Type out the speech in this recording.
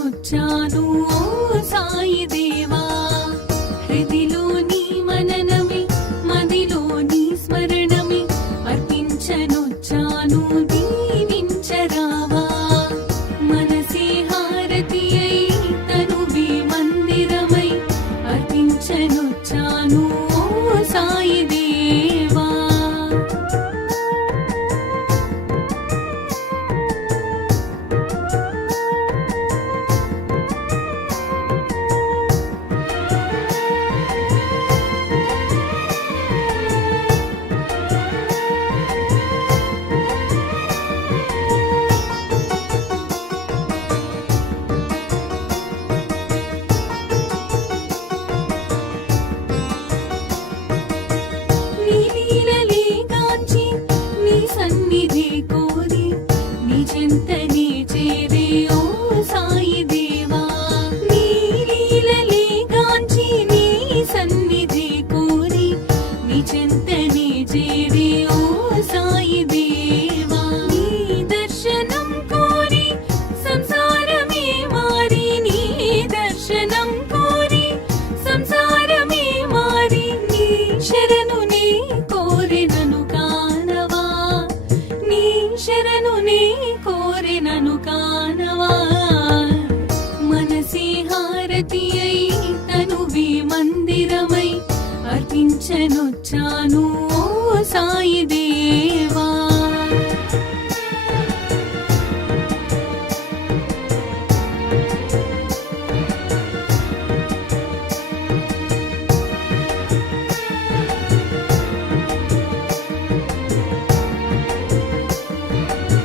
అర్పించనొచ్చాను ఓ సాయి దేవా. హృదిలోని మననమే మదిలోని స్మరణమే అర్పించనొచ్చాను దీవించరావా. మనసే హారతి అయి తనువే మందిరమై అర్పించనొచ్చాను ఓ సాయి దేవా. నీ లీలలే గాంచి నీ సన్నిధి కోరి నీ చెంతనే చేరే ఓ సాయి దేవా. నీ లీలలే గాంచి నీ సన్నిధి కోరి నీ చెంతనే చేరే ఓ సాయి దేవా. నీ దర్శనం కోరి సంసారమే మారి నీ దర్శనం కోరి సంసారమే మారి నీ శరణు నీ కోరినను కానవా. నీ శరణు నీ కోరినను కానవా. మనసే హారతి అయి తనువే మందిరమై అర్పించనొచ్చాను ఓ సాయి దేవా.